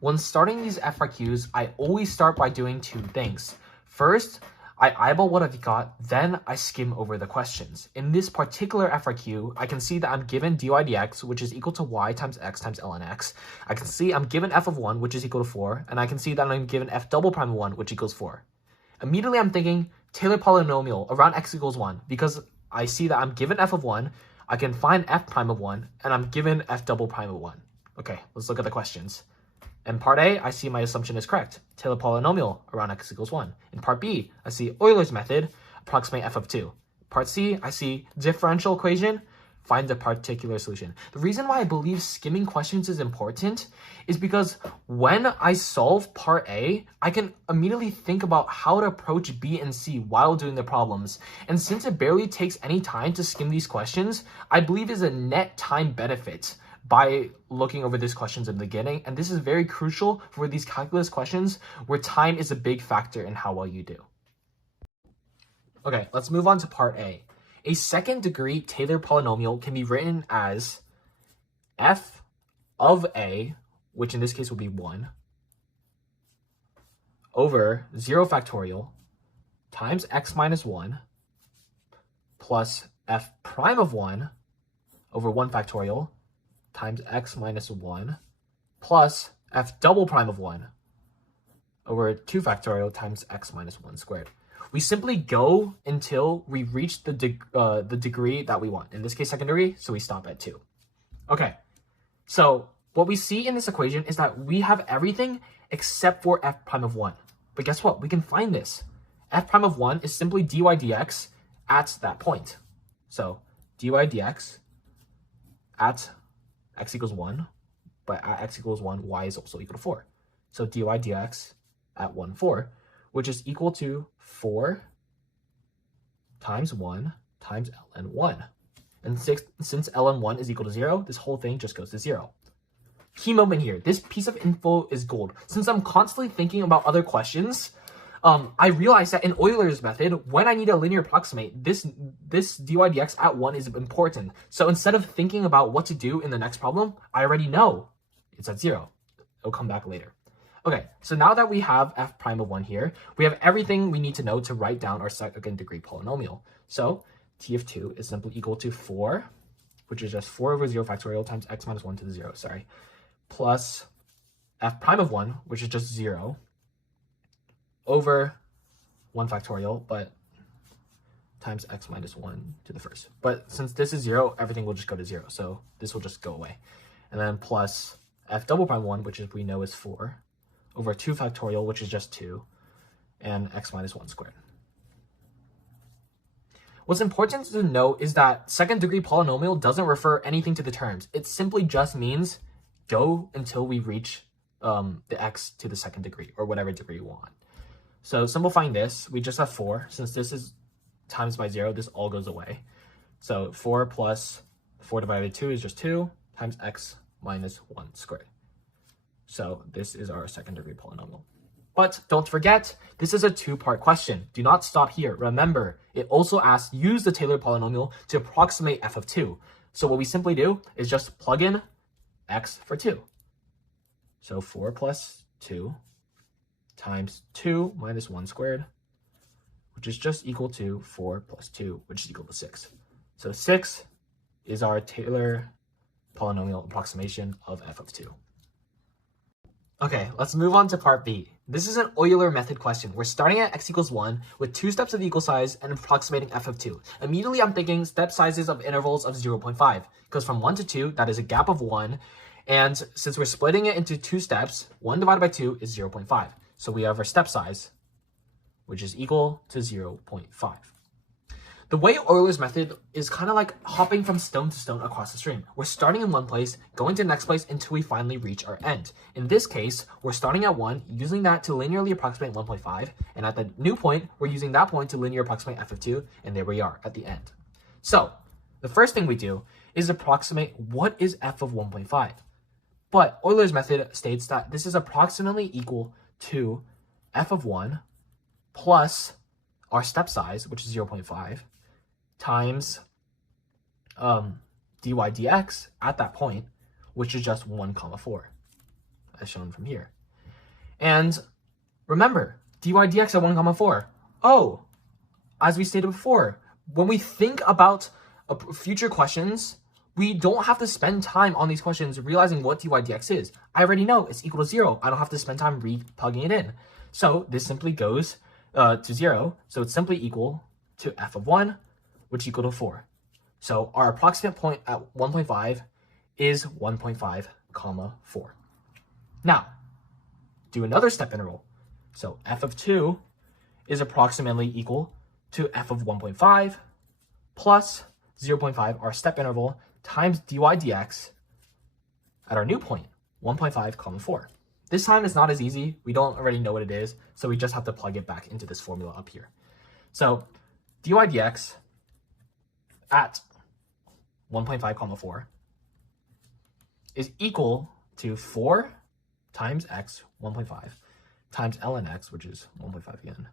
When starting these FRQs, I always start by doing two things. First, I eyeball what I've got, then I skim over the questions. In this particular FRQ, I can see that I'm given dy dx, which is equal to y times x times ln x. I can see I'm given f of 1, which is equal to 4, and I can see that I'm given f double prime of 1, which equals 4. Immediately I'm thinking Taylor polynomial around x equals 1, because I see that I'm given f of 1, I can find f prime of 1, and I'm given f double prime of 1. Okay, let's look at the questions. In part A, I see my assumption is correct. Taylor polynomial around x equals 1. In part B, I see Euler's method, approximate f of 2. Part C, I see differential equation, find the particular solution. The reason why I believe skimming questions is important is because when I solve part A, I can immediately think about how to approach B and C while doing the problems. And since it barely takes any time to skim these questions, I believe is a net time benefit by looking over these questions in the beginning. And this is very crucial for these calculus questions where time is a big factor in how well you do. Okay, let's move on to part A. A second degree Taylor polynomial can be written as f of A, which in this case will be 1, over 0 factorial times x minus 1 plus f prime of 1 over 1 factorial times x minus 1 plus f double prime of 1 over 2 factorial times x minus 1 squared. We simply go until we reach the degree that we want. In this case, second degree, so we stop at 2. Okay, so what we see in this equation is that we have everything except for f prime of 1. But guess what? We can find this. F prime of 1 is simply dy dx at that point. So dy dx at x equals 1, but at x equals 1, y is also equal to 4. So dy dx at 1, 4, which is equal to 4 times 1 times ln 1. And since ln 1 is equal to 0, this whole thing just goes to 0. Key moment here. This piece of info is gold. Since I'm constantly thinking about other questions, I realized that in Euler's method, when I need a linear approximate, this dy dx at 1 is important. So instead of thinking about what to do in the next problem, I already know it's at 0. It'll come back later. Okay, so now that we have f prime of 1 here, we have everything we need to know to write down our second degree polynomial. So t of 2 is simply equal to 4, which is just 4 over 0 factorial times x minus 1 to the 0, plus f prime of 1, which is just 0, over 1 factorial, but times x minus 1 to the first. But since this is 0, everything will just go to 0, so this will just go away. And then plus f double prime 1, which we know is 4, over 2 factorial, which is just 2, and x minus 1 squared. What's important to note is that second degree polynomial doesn't refer anything to the terms. It simply just means go until we reach the x to the second degree, or whatever degree you want. So simplifying this, we just have 4. Since this is times by 0, this all goes away. So 4 plus 4 divided by 2 is just 2 times x minus 1 squared. So this is our second degree polynomial. But don't forget, this is a two-part question. Do not stop here. Remember, it also asks use the Taylor polynomial to approximate f of 2. So what we simply do is just plug in x for 2. So 4 plus 2 times 2 minus 1 squared, which is just equal to 4 plus 2, which is equal to 6. So 6 is our Taylor polynomial approximation of f of 2. Okay, let's move on to part B. This is an Euler method question. We're starting at x equals 1 with 2 steps of equal size and approximating f of 2. Immediately, I'm thinking step sizes of intervals of 0.5. Because from 1 to 2, that is a gap of 1. And since we're splitting it into 2 steps, 1 divided by 2 is 0.5. So we have our step size, which is equal to 0.5. The way Euler's method is kind of like hopping from stone to stone across the stream. We're starting in one place, going to the next place until we finally reach our end. In this case, we're starting at 1, using that to linearly approximate 1.5, and at the new point, we're using that point to linear approximate f of 2, and there we are at the end. So, the first thing we do is approximate what is f of 1.5. But Euler's method states that this is approximately equal to f of 1 plus our step size, which is 0.5, times dy dx at that point, which is just 1, 4. as shown from here. And remember, dy dx at 1, 4. Oh, as we stated before, when we think about future questions, we don't have to spend time on these questions realizing what dy dx is. I already know it's equal to 0. I don't have to spend time plugging it in. So this simply goes to 0. So it's simply equal to f of 1, which is equal to 4. So our approximate point at 1.5 is 1.5, comma 4. Now, do another step interval. So f of 2 is approximately equal to f of 1.5 plus 0.5, our step interval, times dy dx at our new point, 1.5, comma 4. This time it's not as easy. We don't already know what it is, so we just have to plug it back into this formula up here. So dy dx at 1.5, comma 4 is equal to 4 times x, 1.5, times ln x, which is 1.5 again.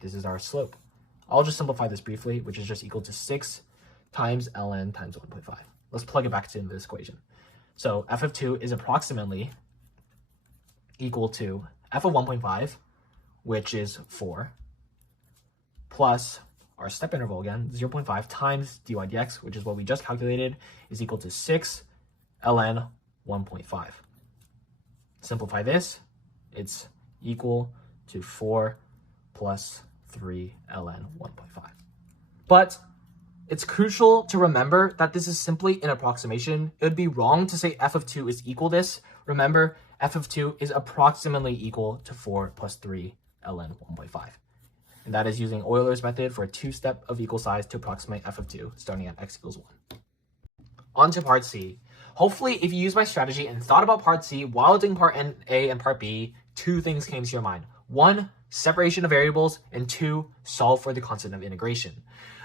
This is our slope. I'll just simplify this briefly, which is just equal to 6 times ln times 1.5. Let's plug it back into this equation. So f of 2 is approximately equal to f of 1.5, which is 4, plus our step interval again, 0.5 times dy dx, which is what we just calculated, is equal to 6 ln 1.5. Simplify this, it's equal to 4 plus 3 ln 1.5. But it's crucial to remember that this is simply an approximation. It would be wrong to say f of 2 is equal this. Remember, f of 2 is approximately equal to 4 plus 3 ln 1.5. And that is using Euler's method for a two-step of equal size to approximate f of 2, starting at x equals 1. On to part C. Hopefully, if you use my strategy and thought about part C while doing part A and part B, two things came to your mind. 1, separation of variables, and 2, solve for the constant of integration.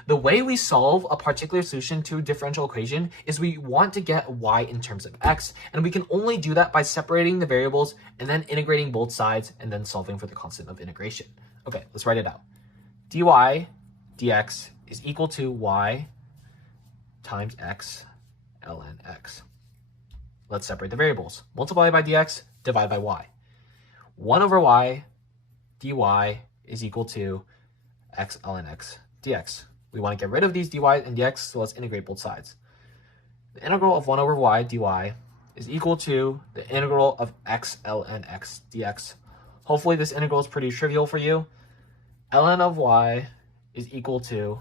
The way we solve a particular solution to a differential equation is we want to get y in terms of x, and we can only do that by separating the variables and then integrating both sides and then solving for the constant of integration. Okay, let's write it out. dy dx is equal to y times x ln x. Let's separate the variables. Multiply by dx, divide by y. 1 over y dy is equal to x ln x dx. We want to get rid of these dy and dx, so let's integrate both sides. The integral of 1 over y dy is equal to the integral of x ln x dx. Hopefully this integral is pretty trivial for you. Ln of y is equal to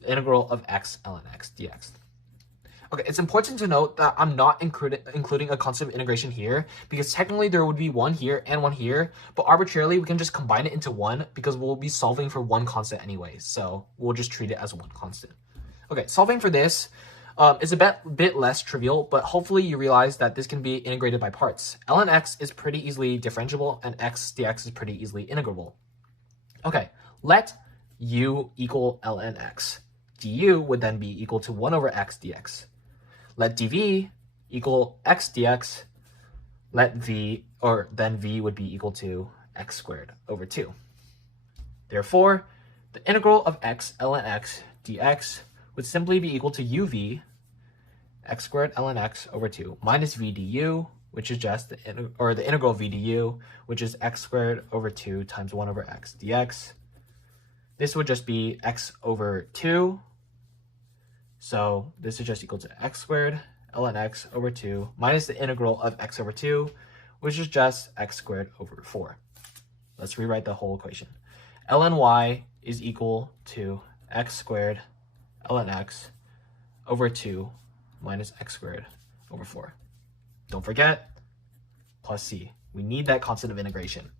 the integral of x ln x dx. Okay, it's important to note that I'm not including a constant of integration here because technically there would be one here and one here, but arbitrarily we can just combine it into one because we'll be solving for one constant anyway, so we'll just treat it as one constant. Okay, solving for this is a bit less trivial, but hopefully you realize that this can be integrated by parts. Ln x is pretty easily differentiable and x dx is pretty easily integrable. Okay, let u equal ln x. Du would then be equal to 1 over x dx. Let dv equal x dx. Let then v would be equal to x squared over 2. Therefore, the integral of x ln x dx would simply be equal to uv x squared ln x over 2 minus v du, which is just the integral of v du, which is x squared over 2 times 1 over x dx. This would just be x over 2. So this is just equal to x squared ln x over 2 minus the integral of x over 2, which is just x squared over 4. Let's rewrite the whole equation. Ln y is equal to x squared ln x over 2 minus x squared over 4. Don't forget, plus c. We need that constant of integration.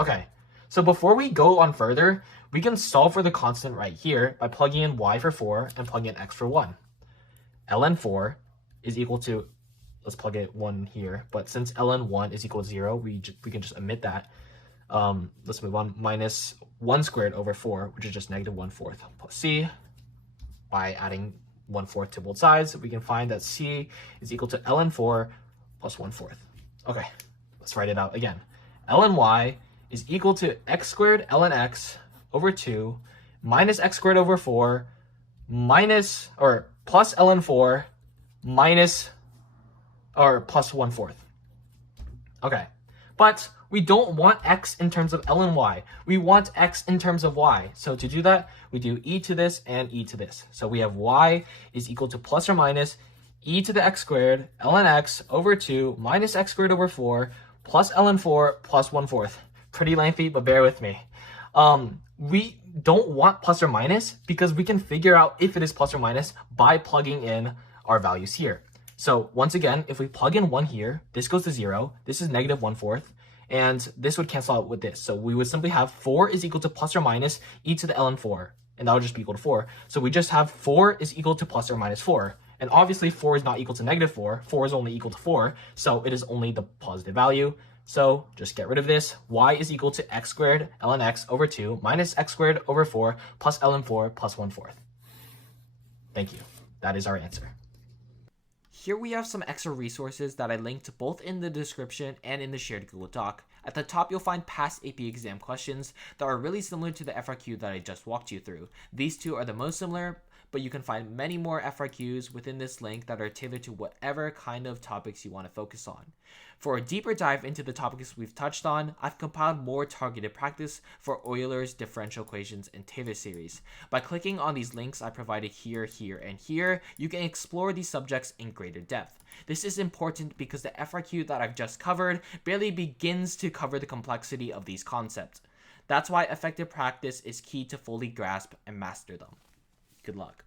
Okay, so before we go on further, we can solve for the constant right here by plugging in y for 4 and plugging in x for 1. Ln 4 is equal to, let's plug it 1 here, but since ln 1 is equal to 0, we can just omit that. Let's move on, minus 1 squared over 4, which is just negative 1/4 plus c. By adding 1/4 to both sides, we can find that c is equal to ln 4 plus 1/4. Okay, let's write it out again. Ln y is equal to x squared ln x over 2 minus x squared over 4 minus, or plus ln 4 minus or plus 1/4. Okay, but we don't want x in terms of ln y. We want x in terms of y. So to do that, we do e to this and e to this. So we have y is equal to plus or minus e to the x squared ln x over 2 minus x squared over 4 plus ln 4 plus 1/4. Pretty lengthy, but bear with me. We don't want plus or minus because we can figure out if it is plus or minus by plugging in our values here. So once again, if we plug in 1 here, this goes to 0, this is negative 1/4, and this would cancel out with this. So we would simply have 4 is equal to plus or minus e to the ln 4, and that would just be equal to 4. So we just have 4 is equal to plus or minus 4. And obviously 4 is not equal to negative 4, 4 is only equal to 4, so it is only the positive value. So just get rid of this. Y is equal to x squared ln x over 2 minus x squared over 4 plus ln 4 plus 1/4. Thank you. That is our answer. Here we have some extra resources that I linked both in the description and in the shared Google Doc. At the top, you'll find past AP exam questions that are really similar to the FRQ that I just walked you through. These two are the most similar, but you can find many more FRQs within this link that are tailored to whatever kind of topics you want to focus on. For a deeper dive into the topics we've touched on, I've compiled more targeted practice for Euler's differential equations and Taylor series. By clicking on these links I provided here, here, and here, you can explore these subjects in greater depth. This is important because the FRQ that I've just covered barely begins to cover the complexity of these concepts. That's why effective practice is key to fully grasp and master them. Good luck.